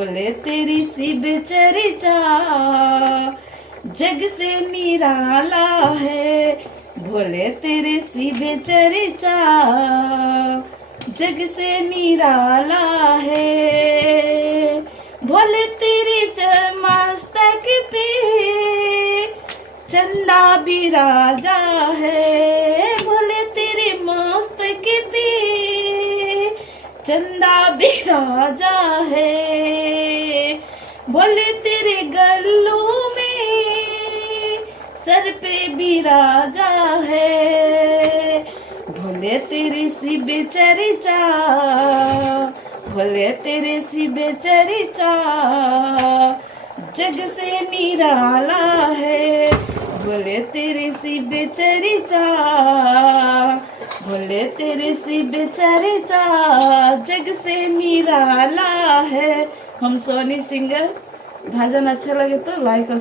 बोले तेरी सी बेचरिचा जग से निराला है, भोले तेरे सी बेचरिचा जग से निराला है। भोले तेरी मस्तक पे चंदा बिराजा है, भोले तेरी मस्तक पे चंदा बिराजा है। भोले तेरे गल्लू में सर पे बिराजा है, भोले तेरी सी बेचरिचा, भोले तेरे सी बेचरिचा जग से निराला है, भोले तेरी सी बेचरिचा, भोले तेरे सी बेचरिचा जग से निराला है। हम सोनी सिंगर। भजन अच्छा लगे तो लाइक और